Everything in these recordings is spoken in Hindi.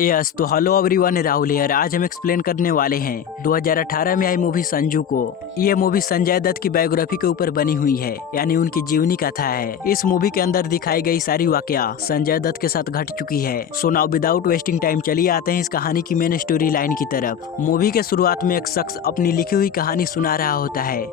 यस तो हेलो एवरीवन, राहुल यार। आज हम एक्सप्लेन करने वाले हैं 2018 में आई मूवी संजू को। ये मूवी संजय दत्त की बायोग्राफी के ऊपर बनी हुई है, यानी उनकी जीवनी कथा है। इस मूवी के अंदर दिखाई गई सारी वाकया संजय दत्त के साथ घट चुकी है। So now without wasting time चलिए आते हैं इस कहानी की मेन स्टोरी लाइन की तरफ। मूवी के शुरुआत में एक शख्स अपनी लिखी हुई कहानी सुना रहा होता है।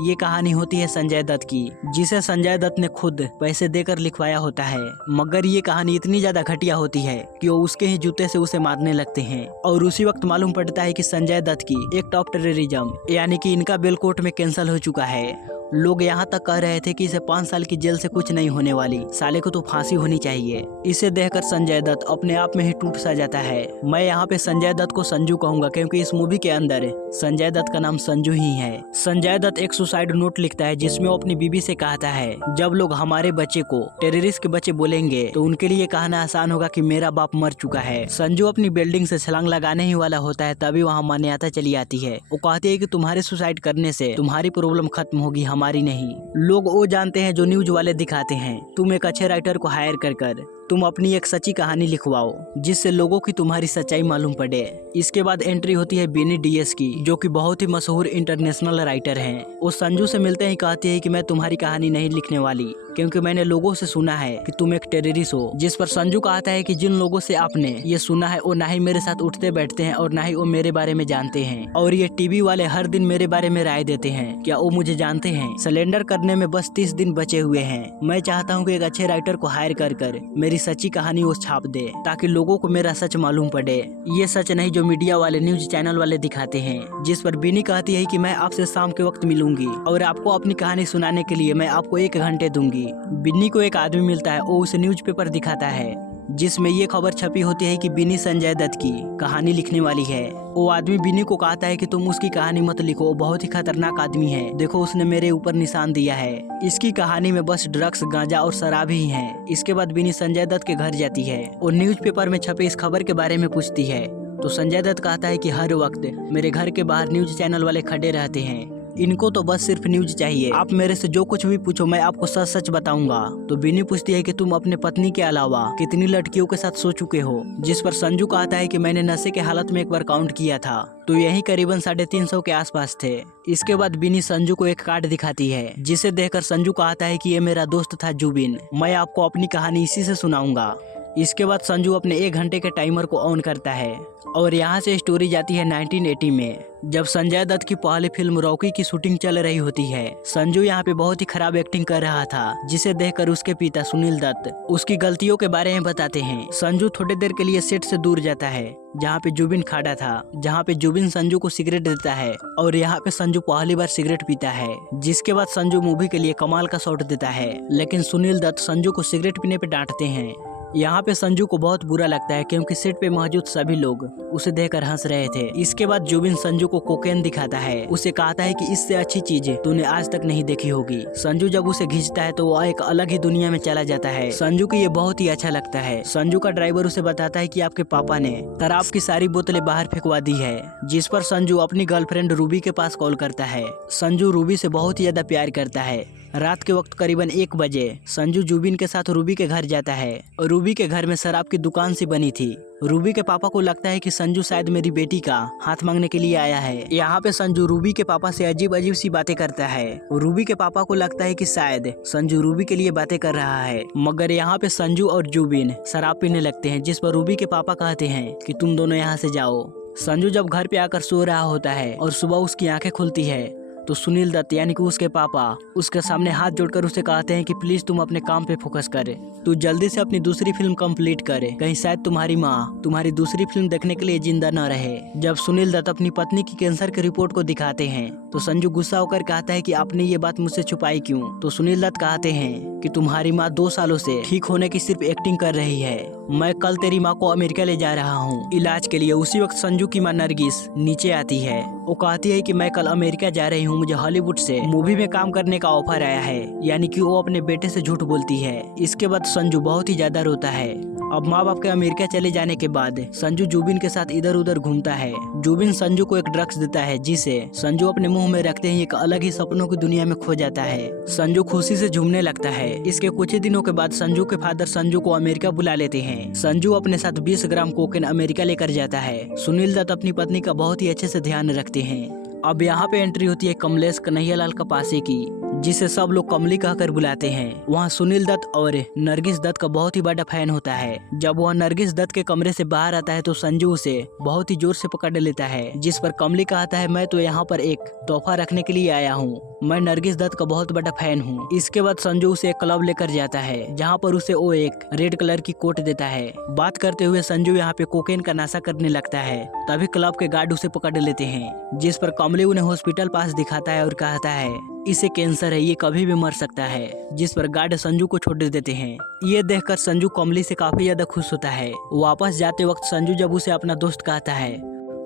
ये कहानी होती है संजय दत्त की, जिसे संजय दत्त ने खुद पैसे देकर लिखवाया होता है। मगर ये कहानी इतनी ज्यादा घटिया होती है कि वो उसके ही जूते से उसे मारने लगते हैं। और उसी वक्त मालूम पड़ता है कि संजय दत्त की एक टॉप टेररिज्म यानी कि इनका बेल कोर्ट में कैंसिल हो चुका है। लोग यहाँ तक कह रहे थे कि इसे 5 साल की जेल से कुछ नहीं होने वाली, साले को तो फांसी होनी चाहिए। इसे देखकर संजय दत्त अपने आप में ही टूट सा जाता है। मैं यहाँ पे संजय दत्त को संजू कहूंगा, क्योंकि इस मूवी के अंदर संजय दत्त का नाम संजू ही है। संजय दत्त एक सुसाइड नोट लिखता है, जिसमें वो अपनी बीवी से कहता है, जब लोग हमारे बच्चे को टेररिस्ट के बच्चे बोलेंगे तो उनके लिए कहना आसान होगा कि मेरा बाप मर चुका है। संजू अपनी बिल्डिंग से छलांग लगाने ही वाला होता है, तभी वहाँ मान्यता चली आती है। वो कहती है कि तुम्हारे सुसाइड करने से तुम्हारी प्रॉब्लम खत्म होगी, हमारी नहीं। लोग वो जानते हैं जो न्यूज वाले दिखाते हैं। तुम एक अच्छे राइटर को हायर कर तुम अपनी एक सच्ची कहानी लिखवाओ, जिससे लोगों की तुम्हारी सच्चाई मालूम पड़े। इसके बाद एंट्री होती है बिनी डीएस की, जो कि बहुत ही मशहूर इंटरनेशनल राइटर हैं। वो संजू से मिलते ही कहती है कि मैं तुम्हारी कहानी नहीं लिखने वाली, क्योंकि मैंने लोगों से सुना है कि तुम एक टेररिस्ट हो। जिस पर संजू कहता है कि जिन लोगों से आपने ये सुना है वो ना ही मेरे साथ उठते बैठते हैं और ना ही वो मेरे बारे में जानते हैं, और ये टीवी वाले हर दिन मेरे बारे में राय देते हैं। क्या वो मुझे जानते हैं? सिलेंडर करने में बस 30 दिन बचे हुए हैं। मैं चाहता हूँ कि एक अच्छे राइटर को हायर कर मेरी सच्ची कहानी वो छाप दे, ताकि लोगों को मेरा सच मालूम पड़े। ये सच नहीं जो मीडिया वाले न्यूज चैनल वाले दिखाते हैं। जिस पर बिनी कहती है कि मैं आपसे शाम के वक्त मिलूंगी और आपको अपनी कहानी सुनाने के लिए मैं आपको 1 घंटे दूंगी। बिन्नी को एक आदमी मिलता है, वो उसे न्यूज़पेपर दिखाता है, जिसमें ये खबर छपी होती है कि बिनी संजय दत्त की कहानी लिखने वाली है। वो आदमी बिनी को कहता है कि तुम उसकी कहानी मत लिखो, वो बहुत ही खतरनाक आदमी है। देखो उसने मेरे ऊपर निशान दिया है। इसकी कहानी में बस ड्रग्स, गांजा और शराब ही है। इसके बाद बिनी संजय दत्त के घर जाती है और न्यूज़पेपर में छपे इस खबर के बारे में पूछती है। तो संजय दत्त कहता है कि हर वक्त मेरे घर के बाहर न्यूज चैनल वाले खड़े रहते हैं, इनको तो बस सिर्फ न्यूज चाहिए। आप मेरे से जो कुछ भी पूछो मैं आपको सच सच बताऊंगा। तो बिनी पूछती है कि तुम अपने पत्नी के अलावा कितनी लड़कियों के साथ सो चुके हो? जिस पर संजू कहता है कि मैंने नशे के हालत में एक बार काउंट किया था, तो यही करीबन 350 के आसपास थे। इसके बाद बिनी संजू को एक कार्ड दिखाती है, जिसे देखकर संजू कहता है कि ये मेरा दोस्त था जुबिन, मैं आपको अपनी कहानी इसी से सुनाऊंगा। इसके बाद संजू अपने 1 घंटे के टाइमर को ऑन करता है और यहाँ से स्टोरी जाती है 1980 में, जब संजय दत्त की पहली फिल्म रॉकी की शूटिंग चल रही होती है। संजू यहाँ पे बहुत ही खराब एक्टिंग कर रहा था, जिसे देखकर उसके पिता सुनील दत्त उसकी गलतियों के बारे में बताते हैं। संजू थोड़ी देर के लिए सेट से दूर जाता है, जहाँ पे जुबिन खड़ा था, जहाँ पे जुबिन संजू को सिगरेट देता है और यहाँ पे संजू पहली बार सिगरेट पीता है। जिसके बाद संजू मूवी के लिए कमाल का शॉट देता है, लेकिन सुनील दत्त संजू को सिगरेट पीने पे डांटते हैं। यहाँ पे संजू को बहुत बुरा लगता है, क्योंकि सेट पे मौजूद सभी लोग उसे देखकर हंस रहे थे। इसके बाद जुबिन संजू को कोकेन दिखाता है, उसे कहता है कि इससे अच्छी चीज तूने आज तक नहीं देखी होगी। संजू जब उसे खींचता है तो वो एक अलग ही दुनिया में चला जाता है। संजू को ये बहुत ही अच्छा लगता है। संजू का ड्राइवर उसे बताता है कि आपके पापा ने शराब की सारी बोतलें बाहर फेंकवा दी है। जिस पर संजू अपनी गर्लफ्रेंड रूबी के पास कॉल करता है। संजू रूबी से बहुत ही ज्यादा प्यार करता है। रात के वक्त करीबन 1 बजे संजू जुबिन के साथ रूबी के घर जाता है और रूबी के घर में शराब की दुकान सी बनी थी। रूबी के पापा को लगता है कि संजू शायद मेरी बेटी का हाथ मांगने के लिए आया है। यहाँ पे संजू रूबी के पापा से अजीब अजीब सी बातें करता है। रूबी के पापा को लगता है कि शायद संजू रूबी के लिए बातें कर रहा है, मगर यहाँ पे संजू और जुबिन शराब पीने लगते हैं। जिस पर रूबी के पापा कहते हैं कि तुम दोनों यहाँ से जाओ। संजू जब घर पे आकर सो रहा होता है और सुबह उसकी आंखें खुलती है, तो सुनील दत्त यानी कि उसके पापा उसके सामने हाथ जोड़कर उसे कहते हैं कि प्लीज तुम अपने काम पे फोकस करे, तू जल्दी से अपनी दूसरी फिल्म कंप्लीट करे, कहीं शायद तुम्हारी माँ तुम्हारी दूसरी फिल्म देखने के लिए जिंदा न रहे। जब सुनील दत्त अपनी पत्नी की कैंसर की रिपोर्ट को दिखाते हैं, तो संजू गुस्सा होकर कहता है कि आपने ये बात मुझसे छुपाई क्यों? तो सुनील दत्त कहते हैं कि तुम्हारी माँ 2 सालों से ठीक होने की सिर्फ एक्टिंग कर रही है। मैं कल तेरी माँ को अमेरिका ले जा रहा हूँ इलाज के लिए। उसी वक्त संजू की माँ नरगिस नीचे आती है वो कहती है कि मैं कल अमेरिका जा रही हूँ, मुझे हॉलीवुड से मूवी में काम करने का ऑफर आया है। यानी कि वो अपने बेटे से झूठ बोलती है। इसके बाद संजू बहुत ही ज्यादा रोता है। अब माँ बाप के अमेरिका चले जाने के बाद संजू जुबिन के साथ इधर उधर घूमता है। जुबिन संजू को एक ड्रग्स देता है जिसे संजू अपने मुंह में रखते ही एक अलग ही सपनों की दुनिया में खो जाता है। संजू खुशी से झूमने लगता है। इसके कुछ ही दिनों के बाद संजू के फादर संजू को अमेरिका बुला लेते हैं। संजू अपने साथ 20 ग्राम कोकेन अमेरिका लेकर जाता है। सुनील दत्त अपनी पत्नी का बहुत ही अच्छे से ध्यान रखते हैं। अब यहाँ पे एंट्री होती है कमलेश कन्हैयालाल कपासे की, जिसे सब लोग कमली कहकर बुलाते हैं। वहाँ सुनील दत्त और नरगिस दत्त का बहुत ही बड़ा फैन होता है। जब वह नरगिस दत्त के कमरे से बाहर आता है तो संजू उसे बहुत ही जोर से पकड़ लेता है, जिस पर कमली कहता है मैं तो यहाँ पर एक तोहफा रखने के लिए आया हूँ, मैं नरगिस दत्त का बहुत बड़ा फैन हूँ। इसके बाद संजू उसे एक क्लब लेकर जाता है जहाँ पर उसे वो एक रेड कलर की कोट देता है। बात करते हुए संजू यहाँ पे कोकेन का नशा करने लगता है। तभी क्लब के गार्ड उसे पकड़ लेते हैं, जिस पर कमली उन्हें हॉस्पिटल पास दिखाता है और कहता है इसे कैंसर है, ये कभी भी मर सकता है। जिस पर गार्ड संजू को छोड़ देते हैं। ये देखकर संजू कमली से काफी ज्यादा खुश होता है। वापस जाते वक्त संजू जब उसे अपना दोस्त कहता है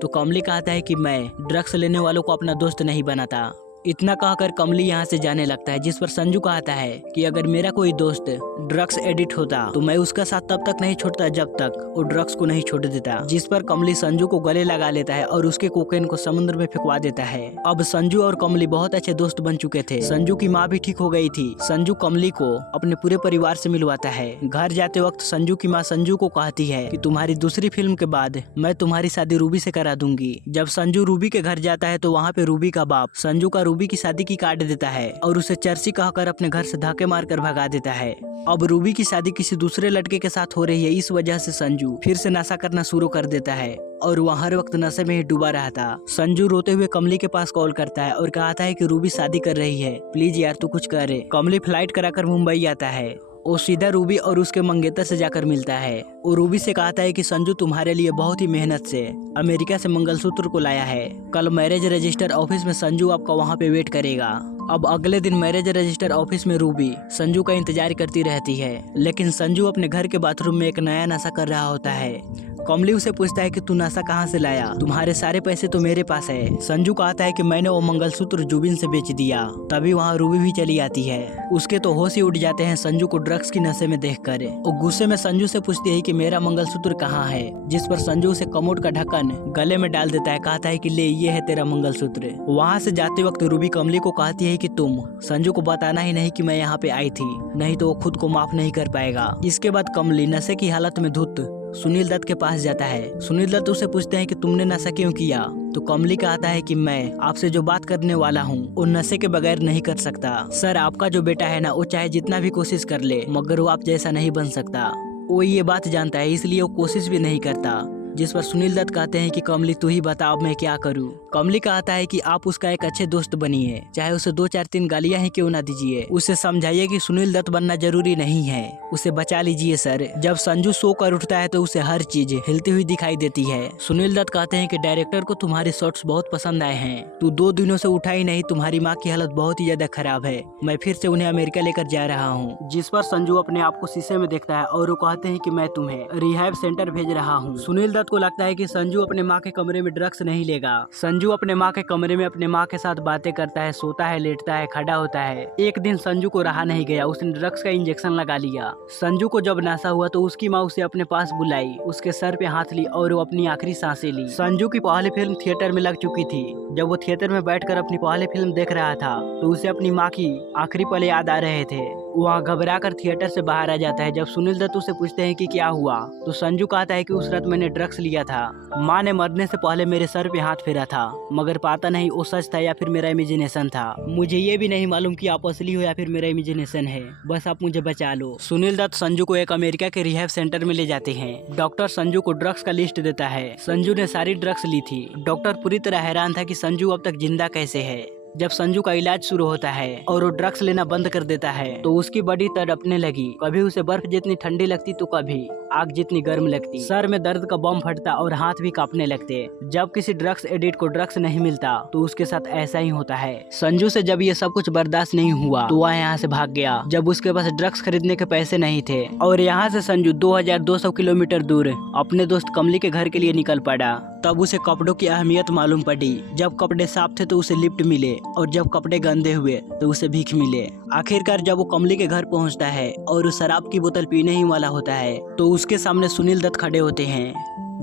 तो कमली कहता है कि मैं ड्रग्स लेने वालों को अपना दोस्त नहीं बनाता। इतना कहकर कमली यहाँ से जाने लगता है, जिस पर संजू कहता है कि अगर मेरा कोई दोस्त ड्रग्स एडिक्ट होता तो मैं उसका साथ तब तक नहीं छोड़ता जब तक वो ड्रग्स को नहीं छोड़ देता। जिस पर कमली संजू को गले लगा लेता है और उसके कोकेन को समुद्र में फेंकवा देता है। अब संजू और कमली बहुत अच्छे दोस्त बन चुके थे। संजू की माँ भी ठीक हो गई थी। संजू कमली को अपने पूरे परिवार से मिलवाता है। घर जाते वक्त संजू की माँ संजू को कहती है कि तुम्हारी दूसरी फिल्म के बाद मैं तुम्हारी शादी रूबी से करा दूंगी। जब संजू रूबी के घर जाता है तो वहाँ पे रूबी का बाप संजू का रूबी की शादी की काट देता है और उसे चर्सी कहकर अपने घर से धक्के मारकर भगा देता है। अब रूबी की शादी किसी दूसरे लड़के के साथ हो रही है। इस वजह से संजू फिर से नशा करना शुरू कर देता है और वह हर वक्त नशे में ही डूबा रहता। संजू रोते हुए कमली के पास कॉल करता है और कहता है कि रूबी शादी कर रही है, प्लीज यार तू कुछ करे। कमली फ्लाइट कराकर मुंबई आता है। वो सीधा रूबी और उसके मंगेतर से जाकर मिलता है। वो रूबी से कहता है कि संजू तुम्हारे लिए बहुत ही मेहनत से अमेरिका से मंगलसूत्र को लाया है। कल मैरिज रजिस्टर ऑफिस में संजू आपका वहाँ पे वेट करेगा। अब अगले दिन मैरिज रजिस्टर ऑफिस में रूबी संजू का इंतजार करती रहती है, लेकिन संजू अपने घर के बाथरूम में एक नया नशा कर रहा होता है। कमली उसे पूछता है कि तू नशा कहाँ से लाया, तुम्हारे सारे पैसे तो मेरे पास है। संजू कहता है कि मैंने वो मंगलसूत्र जुबिन से बेच दिया। तभी वहाँ रूबी भी चली आती है। उसके तो होश ही उड़ जाते हैं संजू को ड्रग्स की नशे में देखकर। वो गुस्से में संजू से पूछती है कि मेरा मंगलसूत्र कहाँ है, जिस पर संजू उसे कमोड का ढक्कन गले में डाल देता है। कहता है कि ले ये है तेरा मंगलसूत्र। वहाँ से जाते वक्त रूबी कमली को कहती है कि तुम संजू को बताना ही नहीं कि मैं यहाँ पे आई थी, नहीं तो वो खुद को माफ नहीं कर पाएगा। इसके बाद कमली नशे की हालत में धुत सुनील दत्त के पास जाता है। सुनील दत्त उसे पूछते हैं कि तुमने नशा क्यों किया, तो कमली कहता है कि मैं आपसे जो बात करने वाला हूँ वो नशे के बगैर नहीं कर सकता। सर आपका जो बेटा है ना, वो चाहे जितना भी कोशिश कर ले मगर वो आप जैसा नहीं बन सकता। वो ये बात जानता है इसलिए वो कोशिश भी नहीं करता। जिस पर सुनील दत्त कहते हैं कि कमली तू ही बता अब मैं क्या करूं। कमली कहता है कि आप उसका एक अच्छे दोस्त बनिए, चाहे उसे 2-4-3 गालियां ही क्यों ना दीजिए। उसे समझाइए कि सुनील दत्त बनना जरूरी नहीं है, उसे बचा लीजिए सर। जब संजू सो कर उठता है तो उसे हर चीज हिलती हुई दिखाई देती है। सुनील दत्त कहते हैं कि डायरेक्टर को तुम्हारे शॉट्स बहुत पसंद आए हैं, तू 2 दिनों से उठा ही नहीं, तुम्हारी माँ की हालत बहुत ही ज्यादा खराब है, मैं फिर से उन्हें अमेरिका लेकर जा रहा हूँ। जिस पर संजू अपने आप को शीशे में देखता है और वो कहते हैं कि मैं तुम्हें रिहैब सेंटर भेज रहा हूँ। सुनील दत्त को लगता है कि संजू अपने माँ के कमरे में ड्रग्स नहीं लेगा। संजू अपने माँ के कमरे में अपने माँ के साथ बातें करता है, सोता है, लेटता है, खड़ा होता है। एक दिन संजू को रहा नहीं गया, उसने ड्रग्स का इंजेक्शन लगा लिया। संजू को जब नशा हुआ तो उसकी माँ उसे अपने पास बुलाई, उसके सर पे हाथ ली और वो अपनी आखिरी सांसें ली। संजू की पहली फिल्म थिएटर में लग चुकी थी। जब वो थिएटर में बैठकर अपनी पहली फिल्म देख रहा था तो उसे अपनी माँ की आखिरी पल याद आ रहे थे। वहाँ घबरा कर थिएटर से बाहर आ जाता है। जब सुनील दत्त उसे पूछते हैं कि क्या हुआ तो संजू कहता है कि उस रात मैंने ड्रग्स लिया था, माँ ने मरने से पहले मेरे सर पे हाथ फेरा था, मगर पता नहीं वो सच था या फिर मेरा इमेजिनेशन था। मुझे ये भी नहीं मालूम कि आप असली हो या फिर मेरा इमेजिनेशन है, बस आप मुझे बचा लो। सुनील दत्त संजू को एक अमेरिका के रिहैब सेंटर में ले जाते हैं। डॉक्टर संजू को ड्रग्स का लिस्ट देता है। संजू ने सारी ड्रग्स ली थी। डॉक्टर पूरी तरह हैरान था कि संजू अब तक जिंदा कैसे है। जब संजू का इलाज शुरू होता है और वो ड्रग्स लेना बंद कर देता है तो उसकी बॉडी तड़पने लगी। कभी उसे बर्फ जितनी ठंडी लगती तो कभी आग जितनी गर्म लगती। सर में दर्द का बम फटता और हाथ भी कांपने लगते। जब किसी ड्रग्स एडिक्ट को ड्रग्स नहीं मिलता तो उसके साथ ऐसा ही होता है। संजू से जब ये सब कुछ बर्दाश्त नहीं हुआ तो वह यहाँ से भाग गया, जब उसके पास ड्रग्स खरीदने के पैसे नहीं थे। और यहाँ से संजू 2200 किलोमीटर दूर अपने दोस्त कमली के घर के लिए निकल पड़ा। तब उसे कपड़ों की अहमियत मालूम पड़ी। जब कपड़े साफ थे तो उसे लिफ्ट मिले और जब कपड़े गंदे हुए तो उसे भीख मिले। आखिरकार जब वो कमली के घर पहुंचता है और उस शराब की बोतल पीने ही वाला होता है तो उसके सामने सुनील दत्त खड़े होते हैं,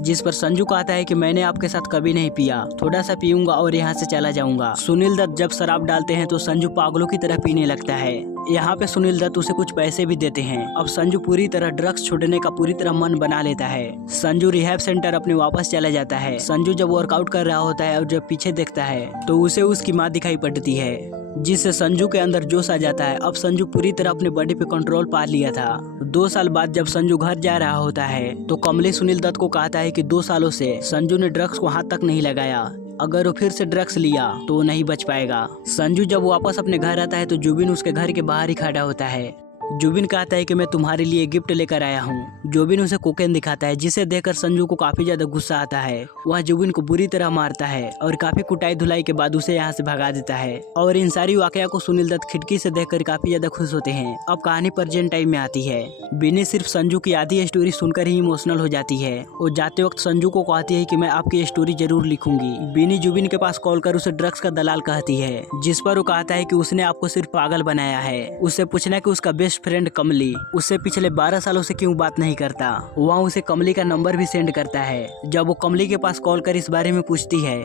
जिस पर संजू कहता है कि मैंने आपके साथ कभी नहीं पिया, थोड़ा सा पीऊंगा और यहाँ से चला जाऊंगा। सुनील दत्त जब शराब डालते हैं तो संजू पागलों की तरह पीने लगता है। यहाँ पे सुनील दत्त उसे कुछ पैसे भी देते हैं। अब संजू पूरी तरह ड्रग्स छोड़ने का पूरी तरह मन बना लेता है। संजू रिहैब सेंटर अपने वापस चला जाता है। संजू जब वर्कआउट कर रहा होता है और जब पीछे देखता है तो उसे उसकी माँ दिखाई पड़ती है, जिससे संजू के अंदर जोश आ जाता है। अब संजू पूरी तरह अपने बॉडी पे कंट्रोल पा लिया था। 2 साल बाद जब संजू घर जा रहा होता है तो कमली सुनील दत्त को कहता है कि 2 सालों से संजू ने ड्रग्स को हाथ तक नहीं लगाया, अगर वो फिर से ड्रग्स लिया तो वो नहीं बच पाएगा। संजू जब वापस अपने घर आता है तो जुबिन उसके घर के बाहर ही खड़ा होता है। जुबिन कहता है कि मैं तुम्हारे लिए गिफ्ट लेकर आया हूँ। जुबिन उसे कोकेन दिखाता है, जिसे देखकर संजू को काफी ज्यादा गुस्सा आता है। वह जुबिन को बुरी तरह मारता है और काफी कुटाई धुलाई के बाद उसे यहाँ से भगा देता है। और इन सारी वाकया को सुनील दत्त खिड़की से देखकर काफी ज्यादा खुश होते हैं। अब कहानी प्रेजेंट टाइम में आती है। बिनी सिर्फ संजू की आधी स्टोरी सुनकर ही इमोशनल हो जाती है। वो जाते वक्त संजू को कहती है कि मैं आपकी स्टोरी जरूर लिखूंगी। बिनी जुबिन के पास कॉल कर उसे ड्रग्स का दलाल कहती है, जिस पर वो कहता है कि उसने आपको सिर्फ पागल बनाया है। उससे पूछना कि उसका बेस्ट फ्रेंड कमली उससे पिछले 12 सालों से क्यों बात नहीं करता। वह उसे कमली का नंबर भी सेंड करता है। जब वो कमली के पास कॉल कर इस बारे में पूछती है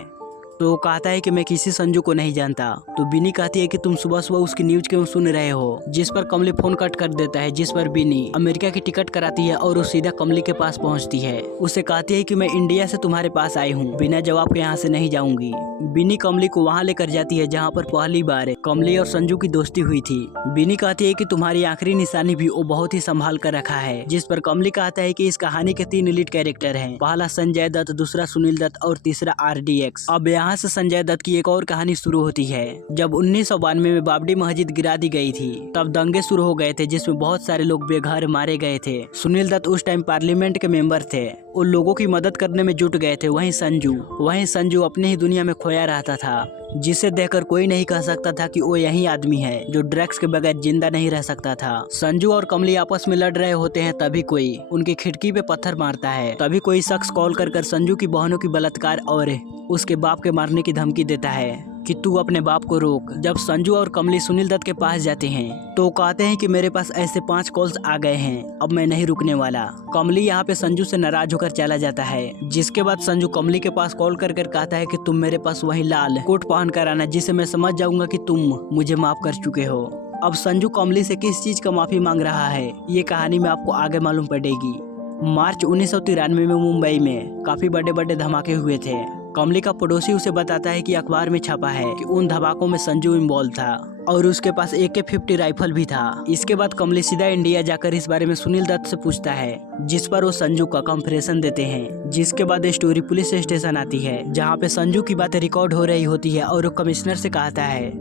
तो वो कहता है कि मैं किसी संजू को नहीं जानता। तो बिनी कहती है कि तुम सुबह सुबह उसकी न्यूज क्यों सुन रहे हो, जिस पर कमली फोन कट कर देता है। जिस पर बिनी अमेरिका की टिकट कराती है और वो सीधा कमली के पास पहुंचती है। उसे कहती है कि मैं इंडिया से तुम्हारे पास आई हूँ, बिना जवाब के यहाँ से नहीं जाऊंगी। बिनी कमली को वहाँ लेकर जाती है जहाँ पर पहली बार कमली और संजू की दोस्ती हुई थी। बिनी कहती है कि तुम्हारी आखिरी निशानी भी वो बहुत ही संभाल कर रखा है। जिस पर कमली कहता है कि इस कहानी के 3 लीड कैरेक्टर हैं, पहला संजय दत्त, दूसरा सुनील दत्त और तीसरा RDX। अब यहाँ से संजय दत्त की एक और कहानी शुरू होती है। जब 1992 में बाबरी मस्जिद गिरा दी गई थी तब दंगे शुरू हो गए थे, जिसमें बहुत सारे लोग बेघर मारे गए थे। सुनील दत्त उस टाइम पार्लियामेंट के मेंबर थे, उन लोगों की मदद करने में जुट गए थे। वहीं संजू अपने ही दुनिया में खोया रहता था, जिसे देखकर कोई नहीं कह सकता था कि वो यही आदमी है जो ड्रग्स के बगैर जिंदा नहीं रह सकता था। संजू और कमली आपस में लड़ रहे होते हैं, तभी कोई उनकी खिड़की पे पत्थर मारता है। तभी कोई शख्स कॉल कर संजू की बहनों की बलात्कार और उसके बाप के मारने की धमकी देता है कि तू अपने बाप को रोक। जब संजू और कमली सुनील दत्त के पास जाते हैं तो कहते हैं कि मेरे पास ऐसे 5 कॉल्स आ गए हैं, अब मैं नहीं रुकने वाला। कमली यहाँ पे संजू से नाराज होकर चला जाता है। जिसके बाद संजू कमली के पास कॉल कर कहता है कि तुम मेरे पास वही लाल कोट पहन कर आना, जिससे मैं समझ जाऊंगा कि तुम मुझे माफ कर चुके हो। अब संजू कमली से किस चीज का माफी मांग रहा है ये कहानी में आपको आगे मालूम पड़ेगी। मार्च 1993 में मुंबई में काफी बड़े धमाके हुए थे। कमली का पड़ोसी उसे बताता है कि अखबार में छपा है कि उन धमाकों में संजू इन्वॉल्व था और उसके पास AK-50 राइफल भी था। इसके बाद कमली सीधा इंडिया जाकर इस बारे में सुनील दत्त से पूछता है, जिस पर वो संजू का कंफेशन देते हैं। जिसके बाद स्टोरी पुलिस स्टेशन आती है, जहाँ पे संजू की बातें रिकॉर्ड हो रही होती है और वो कमिश्नर से कहता है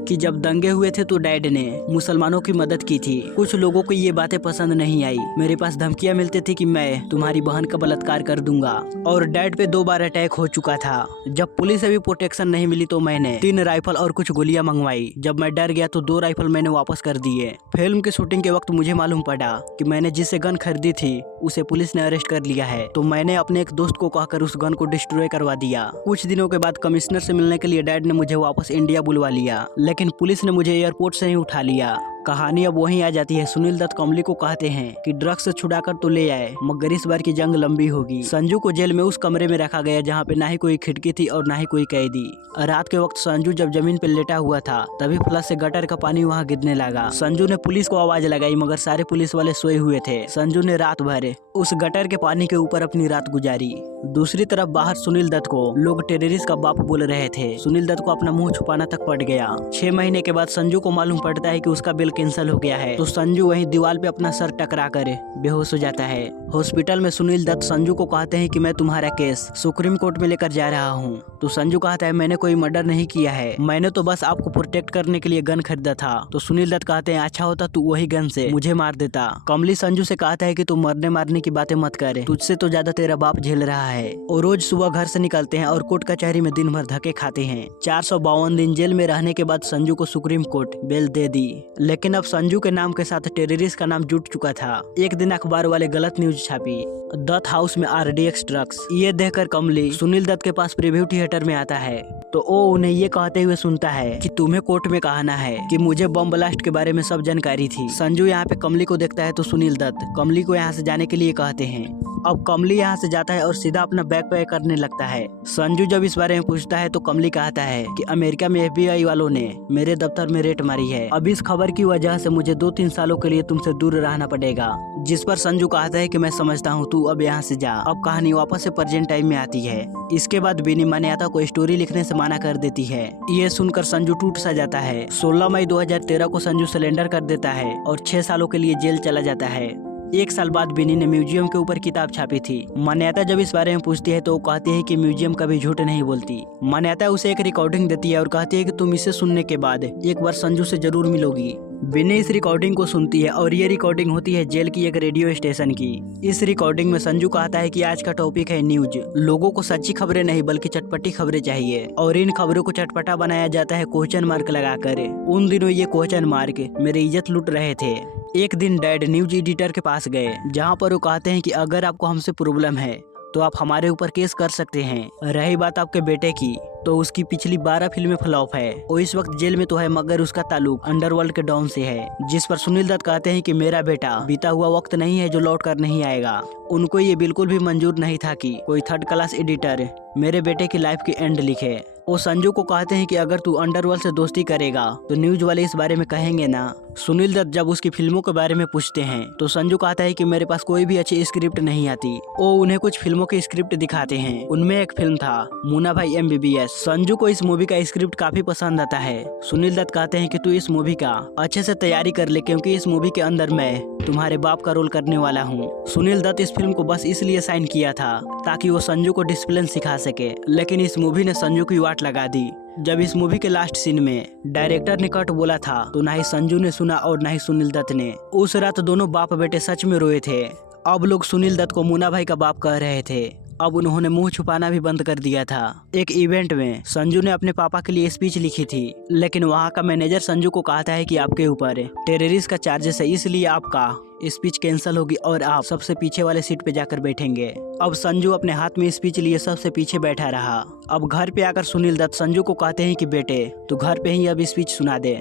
कि जब दंगे हुए थे तो डैड ने मुसलमानों की मदद की थी। कुछ लोगों को ये बातें पसंद नहीं आई। मेरे पास धमकियां मिलती थी कि मैं तुम्हारी बहन का बलात्कार कर दूंगा और डैड पे 2 बार अटैक हो चुका था। जब पुलिस से भी प्रोटेक्शन नहीं मिली तो मैंने 3 राइफल और कुछ गोलियां मंगवाई। जब मैं डर गया तो 2 राइफल मैंने वापस कर दिए। फिल्म की शूटिंग के वक्त मुझे मालूम पड़ा कि मैंने जिससे गन खरीदी थी उसे पुलिस ने अरेस्ट कर लिया है, तो मैंने अपने एक दोस्त को कहकर उस गन को डिस्ट्रॉय करवा दिया। कुछ दिनों के बाद कमिश्नर से मिलने के लिए डैड ने मुझे वापस इंडिया बुलवा लिया, लेकिन पुलिस ने मुझे एयरपोर्ट से ही उठा लिया। कहानी अब वहीं आ जाती है। सुनील दत्त कमली को कहते हैं कि ड्रग्स से छुड़ाकर तो ले आए, मगर इस बार की जंग लंबी होगी। संजू को जेल में उस कमरे में रखा गया जहाँ पे ना ही कोई खिड़की थी और ना ही कोई कैदी। रात के वक्त संजू जब जमीन पे लेटा हुआ था तभी फ्लश से गटर का पानी वहाँ गिरने लगा। संजू ने पुलिस को आवाज लगाई, मगर सारे पुलिस वाले सोए हुए थे। संजू ने रात भर उस गटर के पानी के ऊपर अपनी रात गुजारी। दूसरी तरफ बाहर सुनील दत्त को लोग टेररिस्ट का बाप बोल रहे थे। सुनील दत्त को अपना मुंह छुपाना तक पड़ गया। 6 महीने के बाद संजू को मालूम पड़ता है कि उसका बिल कैंसिल हो गया है, तो संजू वहीं दीवार पे अपना सर टकरा कर बेहोश हो जाता है। हॉस्पिटल में सुनील दत्त संजू को कहते हैं कि मैं तुम्हारा केस सुप्रीम कोर्ट में लेकर जा रहा हूँ। तो संजू कहता है मैंने कोई मर्डर नहीं किया है, मैंने तो बस आपको प्रोटेक्ट करने के लिए गन खरीदा था। तो सुनील दत्त कहते हैं अच्छा होता तू वही गन से मुझे मार देता। कमली संजू से कहता है कि तू मरने मारने की बातें मत करे, तुझसे तो ज्यादा तेरा बाप झेल रहा है। और रोज सुबह घर से निकलते हैं और कोर्ट कचहरी में दिन भर धक्के खाते हैं। 452 दिन जेल में रहने के बाद संजू को सुप्रीम कोर्ट बेल दे दी, लेकिन लेकिन अब संजू के नाम के साथ टेररिस्ट का नाम जुट चुका था। एक दिन अखबार वाले गलत न्यूज छापी, दत्त हाउस में RDX ड्रग्स। ये देखकर कमली सुनील दत्त के पास प्रीव्यू थिएटर में आता है तो वो उन्हें ये कहते हुए सुनता है कि तुम्हें कोर्ट में कहना है कि मुझे बम ब्लास्ट के बारे में सब जानकारी थी। संजू यहाँ पे कमली को देखता है तो सुनील दत्त कमली को यहाँ से जाने के लिए कहते हैं। अब कमली यहाँ से जाता है और सीधा अपना बैग पैक करने लगता है। संजू जब इस बारे में पूछता है तो कमली कहता है कि अमेरिका में FBI वालों ने मेरे दफ्तर में रेड मारी है। अब इस खबर की वजह से मुझे 2-3 सालों के लिए तुमसे दूर रहना पड़ेगा। जिस पर संजू कहता है कि मैं समझता हूँ, तू अब यहाँ से जा। अब कहानी वापस से प्रेजेंट टाइम में आती है। इसके बाद बिनी मान्यता को स्टोरी लिखने से मना कर देती है। ये सुनकर संजू टूट सा जाता है। 16 मई 2013 को संजू सिलेंडर कर देता है और 6 सालों के लिए जेल चला जाता है। 1 साल बाद बिनी ने म्यूजियम के ऊपर किताब छापी थी। मान्यता जब इस बारे में पूछती है तो वो कहती है कि म्यूजियम कभी झूठ नहीं बोलती। मान्यता उसे एक रिकॉर्डिंग देती है और कहती है कि तुम इसे सुनने के बाद एक बार संजू से जरूर मिलोगी। बिनी इस रिकॉर्डिंग को सुनती है और ये रिकॉर्डिंग होती है जेल की एक रेडियो स्टेशन की। इस रिकॉर्डिंग में संजू कहता है कि आज का टॉपिक है न्यूज। लोगों को सच्ची खबरें नहीं बल्कि चटपटी खबरें चाहिए और इन खबरों को चटपटा बनाया जाता है क्वेश्चन मार्क लगाकर। उन दिनों ये क्वेश्चन मार्क मेरी इज्जत लूट रहे थे। एक दिन डैड न्यूज एडिटर के पास गए जहाँ पर वो कहते हैं कि अगर आपको हमसे प्रॉब्लम है तो आप हमारे ऊपर केस कर सकते हैं। रही बात आपके बेटे की तो उसकी पिछली 12 फिल्में फ्लॉप है। वो इस वक्त जेल में तो है मगर उसका ताल्लुक अंडरवर्ल्ड के डॉन से है। जिस पर सुनील दत्त कहते हैं कि मेरा बेटा बीता हुआ वक्त नहीं है जो लौट कर नहीं आएगा। उनको ये बिल्कुल भी मंजूर नहीं था कि कोई 3rd क्लास एडिटर मेरे बेटे की लाइफ की एंड लिखे। वो संजू को कहते हैं कि अगर तू अंडरवर्ल्ड से दोस्ती करेगा तो न्यूज वाले इस बारे में कहेंगे ना। सुनील दत्त जब उसकी फिल्मों के बारे में पूछते हैं तो संजू कहता है कि मेरे पास कोई भी अच्छी स्क्रिप्ट नहीं आती। वो उन्हें कुछ फिल्मों की स्क्रिप्ट दिखाते हैं। उनमें एक फिल्म था मुन्ना भाई MBBS। संजू को इस मूवी का स्क्रिप्ट काफी पसंद आता है। सुनील दत्त कहते हैं कि तू इस मूवी का अच्छे से तैयारी कर ले क्योंकि इस मूवी के अंदर मैं तुम्हारे बाप का रोल करने वाला हूँ। सुनील दत्त इस फिल्म को बस इसलिए साइन किया था ताकि वो संजू को डिसिप्लिन सिखा सके, लेकिन इस मूवी ने संजू की वाट लगा दी। जब इस मूवी के लास्ट सीन में डायरेक्टर ने कट बोला था तो ना ही संजू ने सुना और ना ही सुनील दत्त ने। उस रात दोनों बाप बेटे सच में रोए थे। अब लोग सुनील दत्त को मुन्ना भाई का बाप कह रहे थे। अब उन्होंने मुंह छुपाना भी बंद कर दिया था। एक इवेंट में संजू ने अपने पापा के लिए स्पीच लिखी थी, लेकिन वहाँ का मैनेजर संजू को कहता है कि आपके ऊपर टेररिस्ट का चार्जेस है, इसलिए आपका स्पीच कैंसिल होगी और आप सबसे पीछे वाले सीट पे जाकर बैठेंगे। अब संजू अपने हाथ में स्पीच लिए सबसे पीछे बैठा रहा। अब घर पे आकर सुनील दत्त संजू को कहते हैं कि बेटे तू घर पे ही अब स्पीच सुना दे,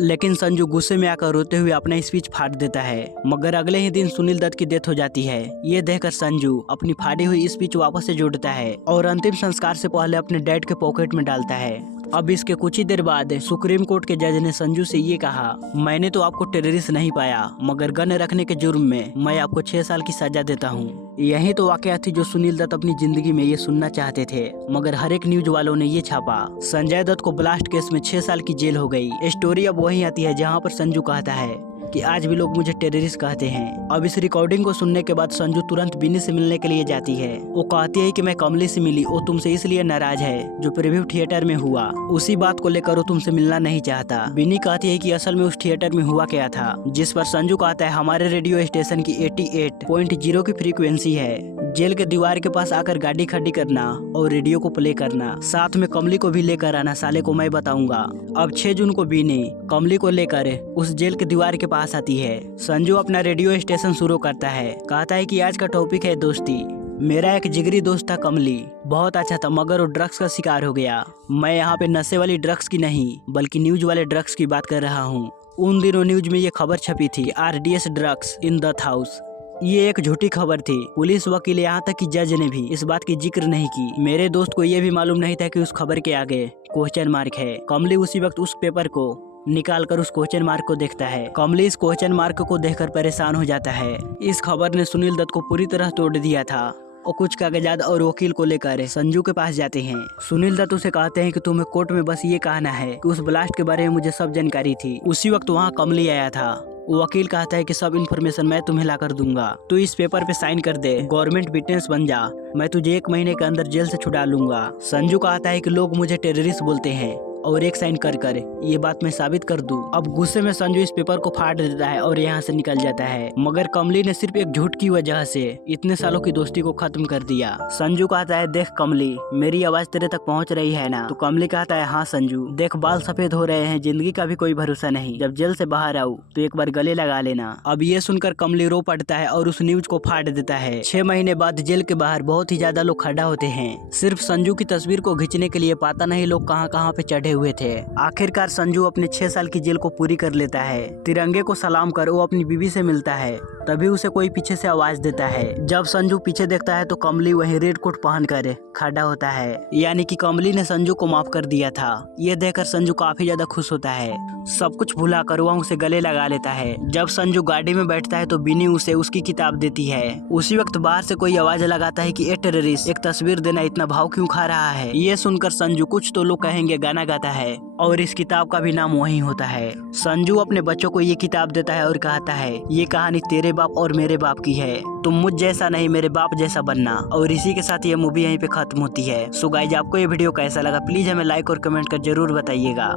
लेकिन संजू गुस्से में आकर रोते हुए अपना स्पीच फाड़ देता है। मगर अगले ही दिन सुनील दत्त की डेथ हो जाती है। ये देखकर संजू अपनी फाड़ी हुई स्पीच वापस से जोड़ता है और अंतिम संस्कार से पहले अपने डैड के पॉकेट में डालता है। अब इसके कुछ ही देर बाद सुप्रीम कोर्ट के जज ने संजू से ये कहा, मैंने तो आपको टेररिस्ट नहीं पाया मगर गन रखने के जुर्म में मैं आपको 6 साल की सजा देता हूँ। यही तो वाकया थी जो सुनील दत्त अपनी जिंदगी में ये सुनना चाहते थे, मगर हर एक न्यूज वालों ने ये छापा। संजय दत्त को ब्लास्ट केस में 6 साल की जेल हो गई। स्टोरी अब वही आती है जहाँ पर संजू कहता है कि आज भी लोग मुझे टेररिस्ट कहते हैं। अब इस रिकॉर्डिंग को सुनने के बाद संजू तुरंत बिनी से मिलने के लिए जाती है। वो कहती है कि मैं कमली से मिली, वो तुमसे इसलिए नाराज है जो प्रीव्यू थिएटर में हुआ, उसी बात को लेकर वो तुमसे मिलना नहीं चाहता। बिनी कहती है कि असल में उस थिएटर में हुआ क्या था, जिस पर संजू कहता है हमारे रेडियो स्टेशन की 88.0 की फ्रीक्वेंसी है। जेल के दीवार के पास आकर गाड़ी खड़ी करना और रेडियो को प्ले करना, साथ में कमली को भी लेकर आना, साले को मैं बताऊंगा। अब 6 जून को बिनी कमली को लेकर उस जेल के दीवार के पास आती है। संजू अपना रेडियो स्टेशन शुरू करता है। कहता है कि आज का टॉपिक है दोस्ती। मेरा एक जिगरी दोस्त था कमली, बहुत अच्छा था मगर वो ड्रग्स का शिकार हो गया। मैं यहाँ पे नशे वाली ड्रग्स की नहीं बल्कि न्यूज वाले ड्रग्स की बात कर रहा हूँ। उन दिनों न्यूज में ये खबर छपी थी, RDS drugs in Dutt house. ये एक झूठी खबर थी। पुलिस, वकील, यहाँ तक कि जज ने भी इस बात की जिक्र नहीं की। मेरे दोस्त को ये भी मालूम नहीं था कि उस खबर के आगे क्वेश्चन मार्क है। कमली उसी वक्त उस पेपर को निकाल कर उस क्वेश्चन मार्क को देखता है। कमली इस क्वेश्चन मार्क को देखकर परेशान हो जाता है। इस खबर ने सुनील दत्त को पूरी तरह तोड़ दिया था। और कुछ कागजात और वकील को लेकर संजू के पास जाते हैं। सुनील दत्त उसे कहते हैं कि तुम्हें कोर्ट में बस ये कहना है कि उस ब्लास्ट के बारे में मुझे सब जानकारी थी। उसी वक्त वहाँ कमली आया था। वकील कहता है कि सब इन्फॉर्मेशन मैं तुम्हें ला कर दूंगा, तू इस पेपर पे साइन कर दे, गवर्नमेंट विटनेस बन जा, मैं तुझे 1 महीने के अंदर जेल से छुड़ा लूंगा। संजू कहता है कि लोग मुझे टेररिस्ट बोलते हैं और एक साइन कर कर ये बात मैं साबित कर दूं। अब गुस्से में संजू इस पेपर को फाड़ देता है और यहाँ से निकल जाता है। मगर कमली ने सिर्फ एक झूठ की वजह से इतने सालों की दोस्ती को खत्म कर दिया। संजू कहता है, देख कमली, मेरी आवाज तेरे तक पहुँच रही है ना? तो कमली कहता है, हाँ संजू, देख बाल सफेद हो रहे हैं, जिंदगी का भी कोई भरोसा नहीं, जब जेल से बाहर आऊँ तो एक बार गले लगा लेना। अब ये सुनकर कमली रो पड़ता है और उस न्यूज को फाड़ देता है। 6 महीने बाद जेल के बाहर बहुत ही ज्यादा लोग खड़ा होते हैं, सिर्फ संजू की तस्वीर को खींचने के लिए। पता नहीं लोग कहाँ कहाँ पे चढ़े हुए थे। आखिरकार संजू अपने 6 साल की जेल को पूरी कर लेता है। तिरंगे को सलाम कर वो अपनी बीवी से मिलता है, तभी उसे कोई पीछे से आवाज देता है। जब संजू पीछे देखता है तो कमली वहीं रेड कोट पहन कर खड़ा होता है, यानी कि कमली ने संजू को माफ कर दिया था। ये देखकर संजू काफी ज्यादा खुश होता है। सब कुछ भुला कर वह उसे गले लगा लेता है। जब संजू गाड़ी में बैठता है तो बिनी उसे उसकी किताब देती है। उसी वक्त बाहर से कोई आवाज लगाता है कि ए टेररिस्ट, एक तस्वीर देना, इतना भाव क्यों खा रहा है? ये सुनकर संजू, कुछ तो लोग कहेंगे, गाना गाता है और इस किताब का भी नाम वही होता है। संजू अपने बच्चों को ये किताब देता है और कहता है, ये कहानी तेरे बाप और मेरे बाप की है, तुम मुझ जैसा नहीं मेरे बाप जैसा बनना। और इसी के साथ ये मूवी यहीं पे खत्म होती है। सो गाइज, आपको ये वीडियो कैसा लगा प्लीज हमें लाइक और कमेंट कर जरूर बताइएगा।